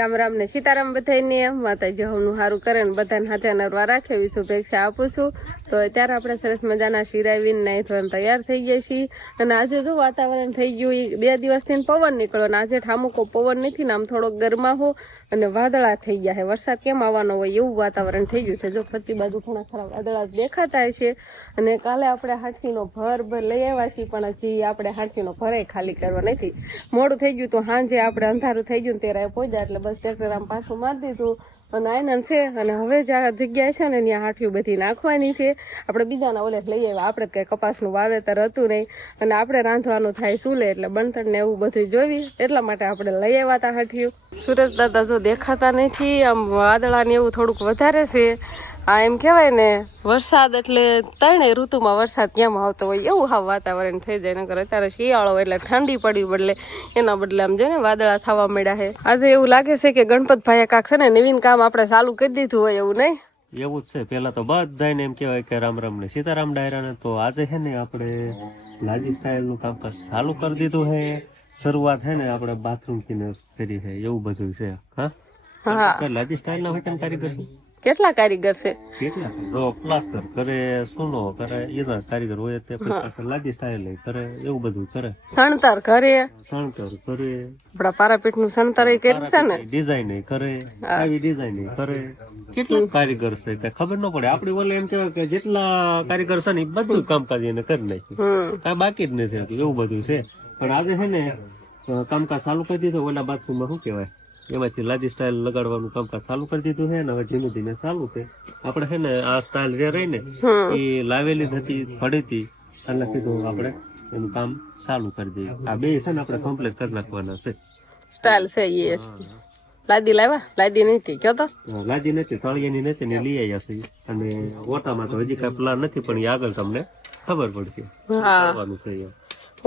રામ રામ ને સીતારામ બધાને માતાજી હમનું સારું કરે ને બધાને હાચા નરવા રાખે એવી શુભેચ્છા આપું છું. તો અત્યારે આપણે સરસ મજાના શિરાવીને નાહી ધોઈને તૈયાર થઈ ગયા છીએ. અને આજે જો વાતાવરણ થઈ ગયું 2 દિવસથી પવન નીકળ્યો ને આજે ઠામુકો પવન નથી ને આમ થોડોક ગરમાહો અને વાદળા થઈ ગયા છે. વરસાદ કેમ આવવાનો હોય એવું વાતાવરણ થઈ ગયું છે. જો ફરતી બાજુ ઘણા ખરા વાદળા દેખાતા છે. અને કાલે આપણે હાથીનો ભર લઈ આવ્યા છીએ પણ હજી આપણે હાથીનો ભરે ખાલી કરવા નથી. મોડું થઈ ગયું તો સાંજે આપણે અંધારું થઈ ગયું ત્યારે પહોંચ્યા એટલે બસ ટ્રેક્ટર આમ પાછું મારી દીધું અને આનંદ છે. અને હવે જ આ જગ્યાએ છે ને ત્યાં હાઠીઓ બધી નાખવાની છે. આપણે બીજાના ઓલે લઈ આવ્યા, આપણે કઈ કપાસનું વાવેતર હતું નહીં અને આપણે રાંધવાનું થાય ચૂલે એટલે બણતર ને એવું બધું જોવી એટલા માટે આપણે લઈ આવ્યા હતા હાઠીઓ. સુરેશ દાદા જો દેખાતા નથી, આમ વાદળા ને એવું થોડુંક વધારે છે. આ એમ કહેવાય ને વરસાદ એટલે ત્રણેય ઋતુમાં વરસાદ કેમ આવતો હોય એવું હા વાતાવરણ થઈ જાય. નકર અત્યારે શિયાળો એટલે ઠંડી પડી બદલે એના બદલે આમ જો ને વાદળા થવા મળ્યા છે. આજે એવું લાગે છે કે ગણપત ભાઈ કાક છે ને નવીન કામ આપણે ચાલુ કરી દીધું હોય એવું નહીં? એવું જ છે. પેલા તો બધાને એમ કહેવાય કે રામ રામ ને સીતારામ ડાયરા ને તો આજે છે ને આપણે લાદી સ્ટાઇલ નું કામકાજ ચાલુ કરી દીધું છે. શરૂઆત છે ને આપણે બાથરૂમ થી કરી છે એવું બધું છે. હા, લાદી સ્ટાઇલ ના હોય તેમ કારીગર છે. કેટલા કારીગર છે? કેટલા પ્લાસ્ટર કરે, સોનો કરે, એના કારીગર હોય તે લાદી સ્ટાઇલ કરે એવું બધું કરે. સણતર કરે, આપડા પારાપીઠ નું સણતર કર્યું છે ને, ડિઝાઇન કરે, આવી ડિઝાઇન કરે. કેટલા કારીગર છે કઈ ખબર ન પડે. આપડી ઓલે એમ કહેવાય કે જેટલા કારીગર છે ને એ બધું કામકાજ એને કરી નાખ્યું, કઈ બાકી જ નથી હતું એવું બધું છે. પણ આજે છે ને કામકાજ ચાલુ કરી દીધું. ઓલા બાથરૂમમાં શું કહેવાય એમાંથી લાદી સ્ટાઇલ લગાડવાનું કામકાજ ચાલુ કરી દીધું છે ને હવે ધીમે ધીમે ચાલુ છે. આપણે છે ને આ સ્ટાઇલ જે રહી ને એ લાવેલી જ હતી, પડી હતી એટલે કીધું આપણે એનું કામ ચાલુ કરી દઈએ. આ બે છે ને આપણે કમ્પ્લીટ કરી નાખવાના છે. સ્ટાઇલ છે એ લાદી લાવ્યા? લાદી નથી કયો તો? લાદી નથી, તળિયાની નથી ને લઈ આવ્યા છે. અને ઓટામાં તો હજી કઈ પ્લાન નથી પણ એ આગળ તમને ખબર પડશે કરવાનું છે.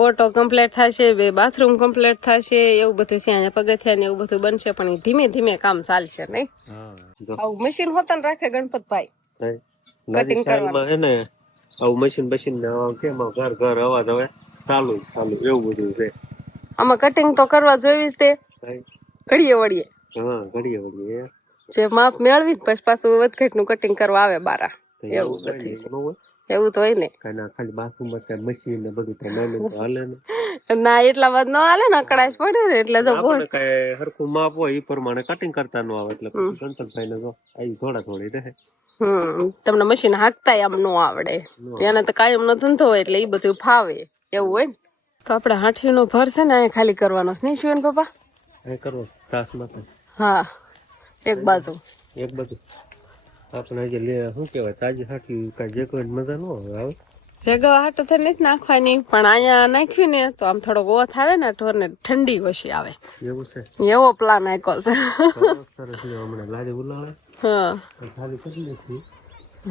ઓટો કમ્પ્લીટ થશે, 2 બાથરૂમ કમ્પ્લીટ થશે એવું બધું છે. અહીંયા પગથિયા ને એવું બધું બનશે પણ ધીમે ધીમે કામ ચાલશે નહીં? આવું મશીન હોતા ને રાખે ગણપતભાઈ કટિંગ કરવાનું હે ને આવું મશીન ને કેમ ઘર ઘર અવાજ હવે ચાલુ એવું બધું છે. આમાં કટિંગ તો કરવા જોઈવી જ તે ઘડીએ વળીએ. હા, ઘડીએ વળીએ જે માપ મેળવી પછી પાછું વધઘટ નું કટિંગ કરવા આવે બારા એવું બધી છે. એવું તો હોય ને ખાલી બાથરૂમ મશીન ને બધું હાલે ના એટલા વાત ન હાલે ને અકળાશ પડે ને એટલે જો કઈ હરખું માપ હોય એ પ્રમાણે કટિંગ કરતા ન આવે એટલે ગણપતભાઈ ને જો આવી થોડી રહે. તમને મશીન હાંકતા આમ ન આવડે, એને તો કાયમ નો ધંધો હોય એટલે એ બધું ફાવે એવું હોય ને. તો આપડે હાઠી નો ભર છે ને અહીંયા ખાલી કરવાનો છે નહીં શિવન પપ્પા? કરવો તાસ માટે. હા, એક બાજુ આપણે શું કેવાય તાજી હાથી કઈ જગ્યા મજા ન આવે. જગવા હાટો તો નથી નાખવાની પણ અહીંયા નાખ્યું ને તો આમ થોડોક ઓથ આવે ને ઢોર ને ઠંડી ઓછી આવે એવું છે. એવો પ્લાન આપ્યો છે.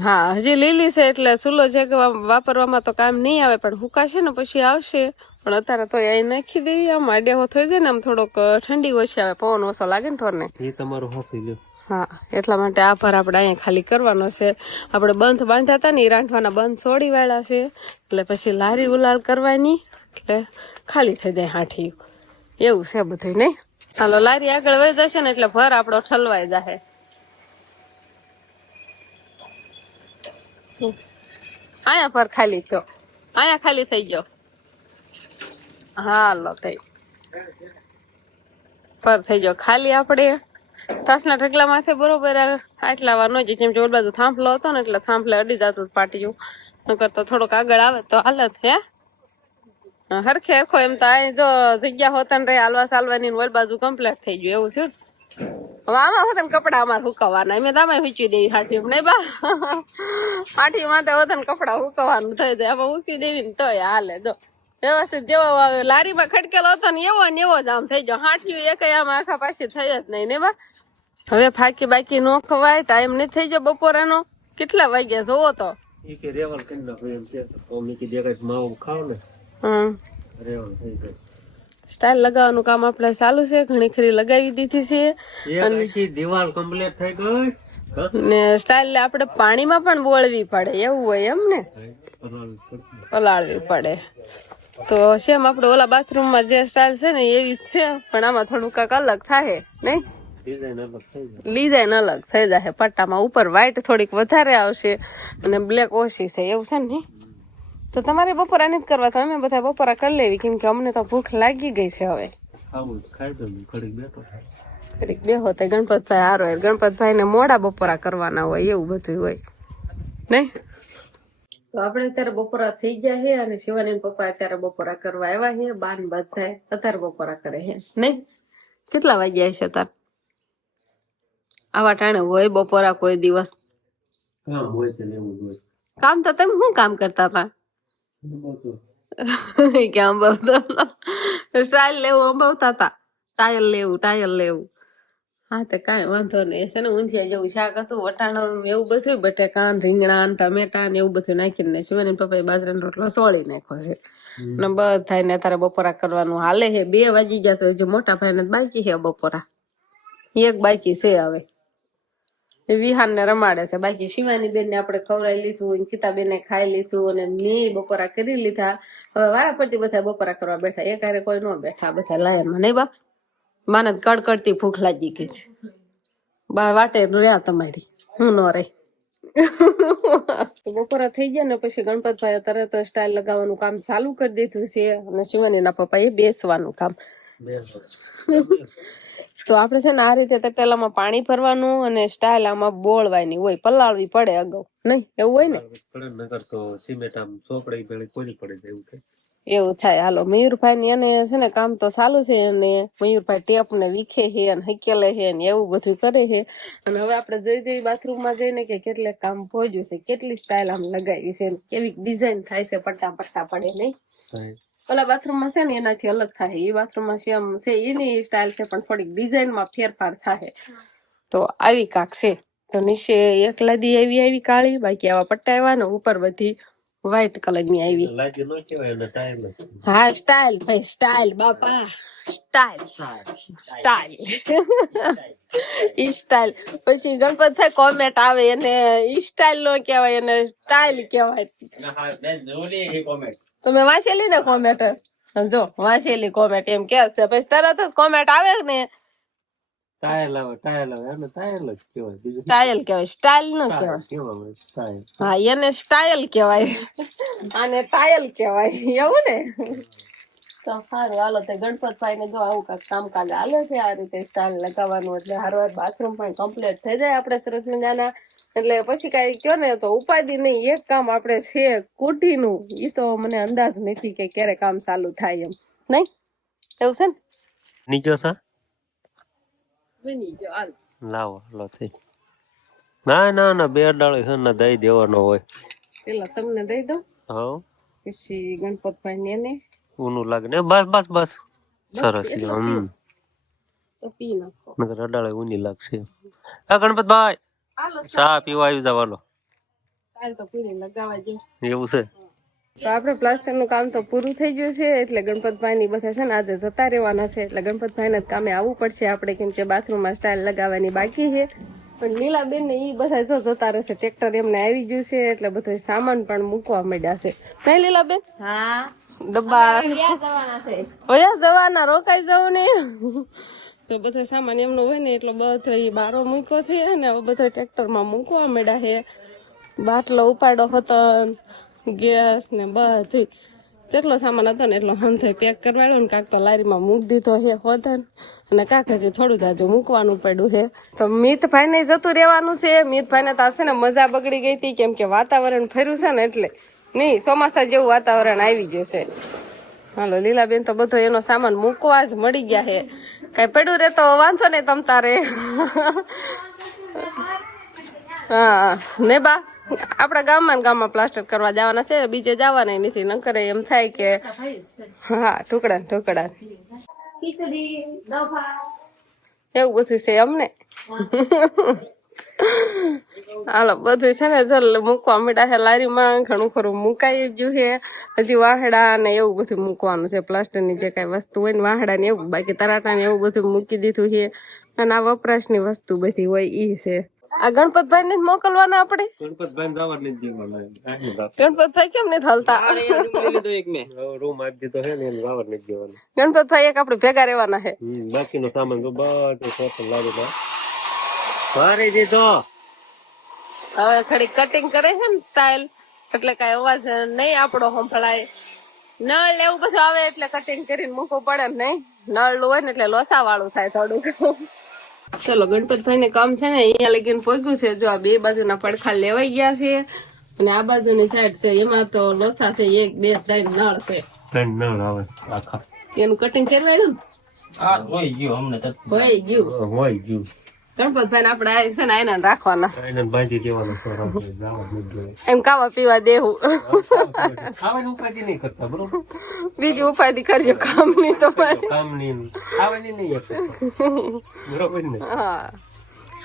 હા, હજી લીલી છે એટલે સુલો જગવા વાપરવામાં તો કામ નહીં આવે પણ હુકાશે ને પછી આવશે. પણ અત્યારે તો અહીં નાખી દેવી આમ આડેહો થઈ જાય ને આમ થોડોક ઠંડી ઓછી આવે, પવન ઓછો લાગે ને ઢોર ને. એ તમારું હાથી લ્યો. હા, એટલા માટે આ ભર આપણે અહીંયા ખાલી કરવાનો છે. આપણે બંધ બાંધ્યા હતા ને એ રાંધવાના બંધ છોડી વાળા છે એટલે પછી લારી ઉલાળ કરવાની એટલે ખાલી થઈ જાય હાઠી એવું છે બધું નહીં? હાલો લારી આગળ વહી જશે ને એટલે ભર આપણો ઠલવાઈ જાય. અહીંયા ભર ખાલી થયો, અહીંયા ખાલી થઈ ગયો. હાલો થઈ ભર થઈ ગયો ખાલી. આપણે તાસના ઢગલા માથે બરોબર આટલા વાર ન જ કેમ કે ઓલ બાજુ થાંભલો હતો ને એટલે થાંભલે અડી જતું પાટિયું. નકર તો થોડોક આગળ આવે તો હાલત હે હરખે હરખો એમ તો આ જો જગ્યા હોતા ને હાલવા ચાલવાની ઓલ બાજુ કમ્પ્લીટ થઈ ગયું એવું છે. હવે આમાં હોતા ને કપડા અમારે હુકવવાના અમે દામાં વીચી દેવી હાઠી નહીં બા હાઠી માથે હોતા ને કપડા હુકવવાનું થઈ જાય આમાં મૂકી દેવી ને તોય હાલે. જો વ્યવસ્થિત જેવો લારીમાં ખટકેલો હતો ને એવો જ આમ થઈ ગયો. હાઠિયું એક આમાં આખા પાછી થઈ જ નહીં ને બા. હવે ફાકી બાકી નો ખવાય, ટાઈમ નહીં થઈ ગયો બપોરાનો. કેટલા વાગ્યા જોવો તો? સ્ટાઇલ લગાવવાનું કામ આપણે ચાલુ છે, ઘણી ખરી લગાવી દીધી છે દિવાલ કમ્પ્લીટ થઈ ગઈ ને સ્ટાઇલ આપણે પાણીમાં પણ બોળવી પડે એવું હોય એમ ને, પલાળવી પડે. તો સેમ આપણે ઓલા બાથરૂમમાં જે સ્ટાઇલ છે ને એવી જ છે પણ આમાં થોડું કાંક અલગ થાય નહીં? ડિઝાઇન અલગ થઈ જાય. ડિઝાઇન અલગ થઈ જાય પટ્ટામાં, ઉપર વ્હાઈટ થોડીક વધારે આવશે અને બ્લેક ઓછી છે, એવું છે ને? તો તમારે બપોરા નથી કરવા, તો અમે બધા બપોરા કરી લેવી, કેમ કે અમને તો ભૂખ લાગી ગઈ છે હવે. ખાવું ખાઈ દઉં, ઘડીક બેઠો. ઘડીક બેહો તો ગણપતભાઈ હારો હોય, ગણપતભાઈ ને મોડા બપોરા કરવાના હોય, એવું બધું હોય નહીં. તો આપણે અત્યારે બપોરા થઈ ગયા છે અને શિવાની પપ્પા અત્યારે બપોરા કરવા આવ્યા છે. બાન બધા અત્યારે બપોરા કરે છે નહીં. કેટલા વાગ્યા છે તાર? આવા ટાણે હોય બપોરા કોઈ દિવસ? કામ હોય તો એવું હોય. કામ તો તમે શું કામ કરતા હતા? ક્યાં અંબાવતા? સ્ટાઇલ લેવું અંબાવતા હતા? ટાયલ લેવું. હા તો કાંઈ વાંધો નહીં. છે ને ઊંધિયા જેવું શાક હતું, વટાણાનું એવું બધું, બટેકા રીંગણા ટમેટા ને એવું બધું નાખીને શિવાની પપ્પાએ બાજરાનો રોટલો સોળી નાખ્યો છે. ને બધા ને તારે બપોરા કરવાનું હાલે છે. 2 વાગી ગયા તો હજી મોટા ભાઈને બાકી છે બપોરા, એક બાકી છે હવે. વિહાન ને રમાડે છે, બાકી શિવાની બેન ને આપણે ખવડાવી લીધું, અંકિતા બેન ખાઈ લીધું અને મેં બપોરા કરી લીધા. હવે વારા પડતી બધા બપોરા કરવા બેઠા, એક હારે કોઈ ન બેઠા, બધા લાયનમાં નહીં. બાપ માને કડકડતી ભૂખ લાગી ગઈ છે. બા વાટે રહ્યા તમારી, હું ન રહી. બપોરા થઈ ગયા ને પછી ગણપતભાઈ તરત સ્ટાઇલ લગાવવાનું કામ ચાલુ કરી દીધું છે અને શિવાનીના પપ્પાએ બેસવાનું કામ. તો આપણે છે ને આ રીતે પેલામાં પાણી ભરવાનું અને સ્ટાઇલ આમાં બોળવાની હોય, પલાળવી પડે અગાઉ, નહીં એવું હોય ને? નગર તો સિમેન્ટ આમ ચોપડી પેલી કોરી પડે છે એવું થાય. એવું થાય. હાલો મયુરભાઈ ની એને છે ને કામ તો ચાલુ છે અને મયુરભાઈ ટેપ ને વીખે છે અને હકેલે છે ને એવું બધું કરે છે. અને હવે આપણે જોઈ બાથરૂમમાં જઈને કે કેટલે કામ પહોંચ્યું છે, કેટલી સ્ટાઇલ આમ લગાવી છે, કેવી ડિઝાઇન થાય છે, પટ્ટા પડે નહીં. ઓલા બાથરૂમમાં છે ને એનાથી અલગ થાય, એ બાથરૂમમાં સેમ છે એની સ્ટાઇલ છે પણ થોડીક ડિઝાઇનમાં ફેરફાર થાય. તો આવી કાક છે. તો નીચે એક લાદી આવી કાળી, બાકી આવા પટ્ટા આવ્યા ને ઉપર બધી વ્હાઈટ કલર ની આવી. લાજી નો કહેવાય ને ટાઈમ. હા સ્ટાઇલ ભાઈ, સ્ટાઇલ બાપા, સ્ટાઇલ. ઈ સ્ટાઇલ. પછી ગણપત થાય કોમેન્ટ આવે એને ઈ સ્ટાઇલ નો કહેવાય, એને સ્ટાઇલ કહેવાય. તમે વાંચેલી ને કોમેન્ટ? જો વાંચેલી કોમેન્ટ એમ કે છે, પછી તરત જ કોમેન્ટ આવે ને ટાયલ આવે એને ટાયલ જ કહેવાય, બીજું સ્ટાઇલ કહેવાય, સ્ટાઇલ નો કહેવાય. કેવાય સ્ટાઇલ. હા એને સ્ટાઇલ કહેવાય, આને ટાયલ કહેવાય, એવું ને? તો સારું હાલો, તો ગણપતભાઈ ને જો આવું કાંઈક કામકાજ હાલે છે આ રીતે સ્ટાઇલ લગાવવાનું, એટલે હારવાર બાથરૂમ પણ કમ્પ્લીટ થઈ જાય આપણે સરસ મજાના. એટલે પછી કાંઈ કયો ને તો ઉપાધિ નહીં. એક કામ આપણે છે કોઠીનું, એ તો મને અંદાજ નથી કે ક્યારે કામ ચાલુ થાય એમ, નહીં એવું છે ને? નીચો સા બની ગયો હાલ. લાવો લો થઈ. ના 2 ડાળી છે ને દઈ દેવાનો હોય. પેલા તમને દઈ દઉં, હા પછી ગણપતભાઈ ને એને ઊનું લાગે ને. બસ સરસ લ્યો. તો પી નાખો, નકર અડાળે ઊની લાગશે. આ ગણપતભાઈ ચા પીવા આવી જવાનો. કાલ તો પૂરી લગાવવા જો એવું છે. તો આપણે પ્લાસ્ટર નું કામ તો પૂરું થઈ ગયું છે, એટલે ગણપતભાઈ ની બધા છે ને આજે જતા રહેવાના છે, એટલે ગણપતભાઈ ને કામે આવવું પડશે આપણે, કેમ કે બાથરૂમમાં સ્ટાઇલ લગાવવાની બાકી છે. પણ લીલાબેન ને એ બધા જો જતા રહેશે, ટ્રેક્ટર એમને આવી ગયું છે, એટલે બધો સામાન પણ મૂકવા માંડ્યા છે, નહીં લીલાબેન? હા ડબ્બા વયા જવાના, રોકાઈ જવું ને. તો બધો સામાન એમનો હોય ને એટલો બધો એ બારો મૂક્યો છે અને હવે બધો ટ્રેક્ટરમાં મૂકવા માંડ્યા છે. બાટલો ઉપાડો હતો, ગેસ ને બધું જેટલો સામાન હતો ને એટલો હંથે પેક કરવાડ્યો ને, કાંક તો લારીમાં મૂકી દીધો છે હોધન, અને કાંક હજી થોડું જાજુ મૂકવાનું પડ્યું છે. તો મિતભાઈ ને જતું રહેવાનું છે. મિતભાઈ ને તો છે ને મજા બગડી ગઈ હતી, કેમ કે વાતાવરણ ફર્યું છે ને, એટલે નહીં ચોમાસા જેવું વાતાવરણ આવી ગયું છે. હાલો લીલાબેન તો બધો એનો સામાન મૂકવા જ મળી ગયા છે, કઈ પડ્યું રે તો વાંધો નહીં તમ તારે. હા ને બા આપડા ગામમાં પ્લાસ્ટર કરવા જવાના છે, બીજે જવાના નથી, નકર એમ થાય કે હા ટુકડા એવું બધું છે અમને. હાલો બધું છે ને જો મૂકવા માંડ્યા છે લારીમાં, ઘણું ખરું મુકાઈ ગયું છે. હજી વાહડા ને એવું બધું મૂકવાનું છે, પ્લાસ્ટર ની જે કઈ વસ્તુ હોય ને વાહડા ને એવું, બાકી તરાટા ને એવું બધું મૂકી દીધું છે. અને આ વપરાશની વસ્તુ બધી હોય ઈ છે. આ ગણપતભાઈ ને જ મોકલવાના આપણે? ગણપતભાઈ જવા નથી દેવાના. ગણપતભાઈ કેમ નથી હાલતા? રૂમ આપી દીધો છે ને એને જવા નથી દેવાના. ગણપતભાઈ એક આપણે ભેગા રહેવાના છે. બાકીનો સામાન તો બધું સોપન લાવેલા મારી દીધો. હવે ખડી કટિંગ કરે છે ને સ્ટાઇલ, એટલે કઈ અવાજ નહીં આપણો સંભળાય. નળ એવું બધું આવે એટલે કટિંગ કરીને મૂકવું પડે ને, નહીં નળ હોય ને એટલે લોસા વાળું થાય થોડુંક. ચલો ગણપતભાઈ ને કામ છે ને અહીંયા લગીને પહોંચ્યું છે. જો આ બે બાજુના પડખા લેવાઈ ગયા છે અને આ બાજુની સાઈડ છે એમાં તો લોસા છે 1 2 3 નળ છે. 3 નળ આવે આખા. એનું કટિંગ કરવાયું હોય ગયું હોય ગયું. ગણપતભાઈ આપણે આ છે ને આઈને રાખવાના, એને બાંધી દેવાનો છે. એમ ખાવા પીવા દેવું. ખાવાની ઉપાધિ નહીં કરતા બરોબર. બીજી ઉપાધિ કરજો કામની તો કામની ખાવાની નહીં બરોબર ને. હા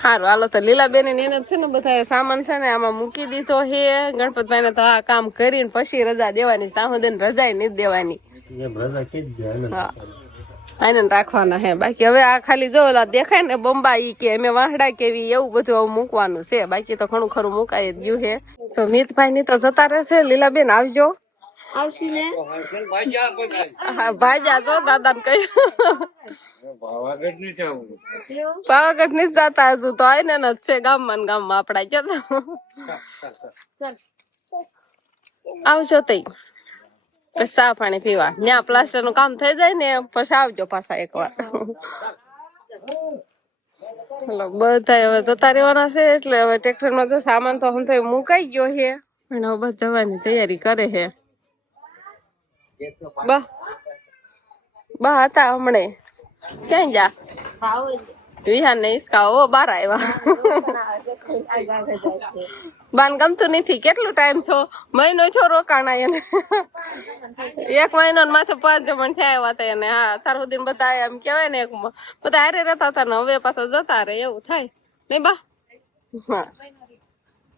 સારું હાલો તો લીલાબેન એને છે ને બધા સામાન છે ને આમાં મૂકી દીધો છે. ગણપતભાઈ ને તો આ કામ કરીને પછી રજા દેવાની, ત્યાં સુધી રજા નથી દેવાની. રજા કે હા આને રાખવાના હે. બાકી હવે આ ખાલી જો દેખાય ને બંબાઈ કે અમે વાહડા કેવી એવું બધું મૂકવાનું છે. બાકી તો ઘણું ખરું મુકાઈ જ ગયું છે. તો મિતભાઈ ની તો જતા રહેશે. લીલાબેન આવજો. હા ભાઈજા જો દાદા ને કહ્યું પાવાગઢ ની જતા હજુ તો આય ને જ છે ગામમાં આપડા જતા. આવજો તઈ ચા પાણી પીવા. ત્યાં પ્લાસ્ટર નું કામ થઈ જાય ને પછી આવજો પાછા એકવાર. હલો બધા હવે જતા રહેવાના છે એટલે હવે ટ્રેક્ટર માં જો સામાન તો હમ મુકાઈ ગયો છે પણ હવે બસ જવાની તૈયારી કરે છે. બા હતા હમણે ક્યાં જા વિહાન ને ઈસકા બાર આવ્યા. બાન ગમતું નથી. કેટલું ટાઈમ થયો? મહિનો છો રોકાણા એને. 1 મહિનો માથે 5 જમણ થયા હતા એને. હા અત્યાર સુધી બધા એમ કેવાય ને બધા હારે રહેતા હતા ને હવે પાછા જતા રે એવું થાય નઈ બા?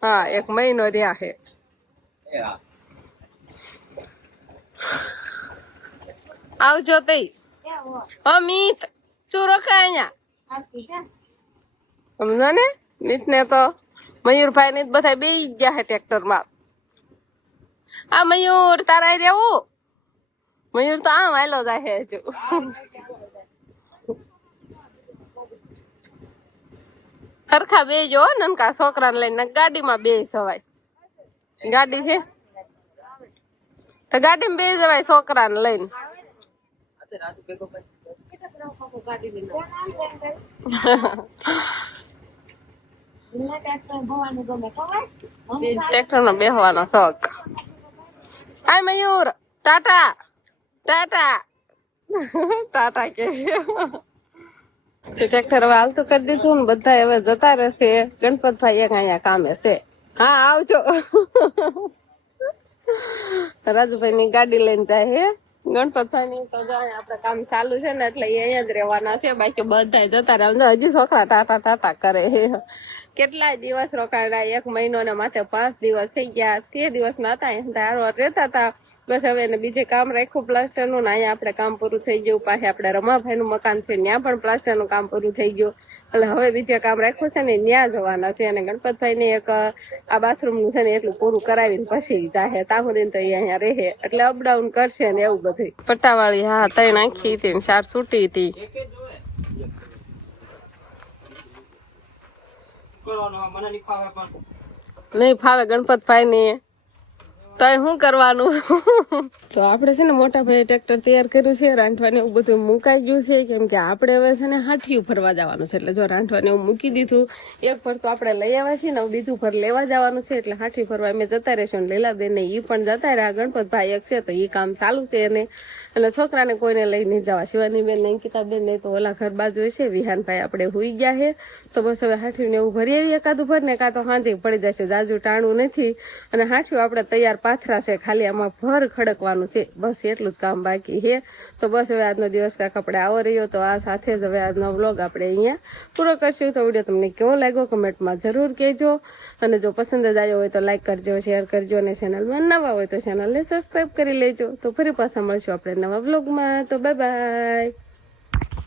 હા 1 મહિનો રહ્યા છે. આવજો તઈ. અમિત તું રોકાય અહીંયા સમજો ને. નીત ને તો મયુરભાઈ ને બધા બે ગયા છે ટ્રેક્ટર માં. આ મયુર તારા રહેવું? મયુર તો આમ હાલો જાય હજુ. સરખા બે જો નનકા છોકરાને લઈને ગાડીમાં બે સવાય. ગાડી છે તો ગાડીમાં બે જવાય છોકરાને લઈને. ટ્રેક્ટર માં બેહવાનો શોખ. હાય મયુર ટાટા ટાટા ટાટા કે ટ્રેક્ટર હવે હાલતું કરી દીધું ને બધા હવે જતા રહેશે. ગણપતભાઈ એક અહીંયા કામે છે. હા આવજો. રાજુભાઈ ની ગાડી લઈને જાય હે. ગણપતભાઈ ની તો જો આપડે કામ ચાલુ છે ને એટલે અહીંયા જ રહેવાના છે. બાકી બધા જતા રહે. હજી છોકરા ટાટા ટાટા કરે. કેટલાય દિવસ રોકાણા. 1 મહિનો ને માથે 5 દિવસ થઈ ગયા. 13 દિવસ ના હતા રહેતા હતા. બસ હવે એને બીજે કામ રાખ્યું પ્લાસ્ટર નું ને અહીંયા આપણે કામ પૂરું થઈ ગયું. પાસે આપણે રમાભાઈ નું મકાન છે ત્યાં પણ પ્લાસ્ટર નું કામ પૂરું થઈ ગયું. એટલે હવે બીજે કામ રાખ્યું છે ને ત્યાં જવાના છે. અને ગણપતભાઈ ને એક આ બાથરૂમ નું છે ને એટલું પૂરું કરાવીને પછી જાહે. ત્યાં સુધી તો એ અહીંયા રહે એટલે અપડાઉન કરશે ને એવું બધું. પટ્ટાવાળી હા 3 આખી હતી ને 4 છૂટી હતી. નહીં ફાવે ગણપતભાઈ ને તો શું કરવાનું. તો આપણે છે ને મોટા ભાઈ ટ્રેક્ટર તૈયાર કર્યું છે. રાંધવાને એવું બધું મુકાઈ ગયું છે કેમ કે આપણે હવે છે ને હાઠિયું ફરવા જવાનું છે. એટલે જો રાંધવાને એવું મૂકી દીધું. એક ફર તો આપણે લઈ આવ્યા છીએ ને બીજું ફર લેવા જવાનું છે. એટલે હાઠી ફરવા અમે જતા રહીશું. લીલાબેન ને ઈ પણ જતા રહ્યા. ગણપતભાઈ એક છે તો ઈ કામ ચાલુ છે એને. અને છોકરાને કોઈને લઈ નહીં જવા. શિવાની બેન અંકિતાબેન ને તો ઓલા ઘર બાજુ છે. વિહાનભાઈ આપણે હુઈ ગયા છે. તો બસ હવે હાઠિયું ને એવું ભરી આવીએ એકાદું ભર ને કાં તો સાંજે પડી જશે. જાજુ ટાણું નથી. અને હાઠિયું આપણે તૈયાર પાથરા છે. ખાલી આમાં ભર ખડકવાનું છે. બસ એટલું જ કામ બાકી છે. તો બસ હવે આજનો દિવસ કાંક આપણે આવો રહ્યો. તો આ સાથે જ હવે આજનો વ્લોગ આપણે અહીંયા પૂરો કરશું. તો વિડીયો તમને કેવો લાગ્યો કમેન્ટમાં જરૂર કહેજો. અને જો પસંદ જ આવ્યો હોય તો લાઈક કરજો, શેર કરજો. અને ચેનલમાં નવા હોય તો ચેનલને સબસ્ક્રાઈબ કરી લેજો. તો ફરી પાછા મળશું આપણે નવા વ્લોગમાં. તો બાય બાય.